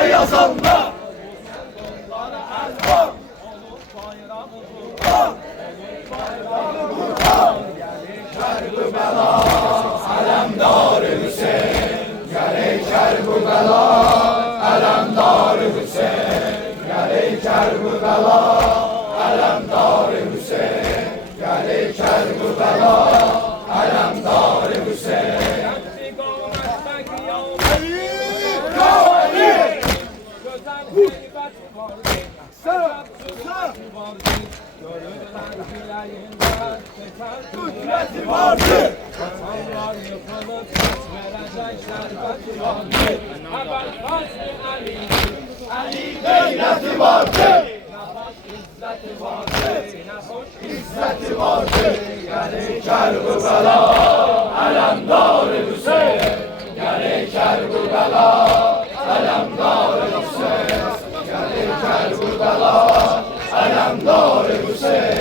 Şehirlere yazanlar Erdoğan Kerbela Alemdar Hüseyin Gel Kerbela Alemdar Hüseyin Gel Kerbela Alemdar Hüseyin Gel Kerbela Alemdar Hüseyin Hükümeti vardır. Vatanlar yıkılıp verecek şerbeti vardır. Ali devleti vardır. İzzeti vardır. İzzeti vardır. Gel Kerbela Alemdar Hüseyin. Gel Kerbela Alemdar Hüseyin. Gel Kerbela Alemdar Hüseyin.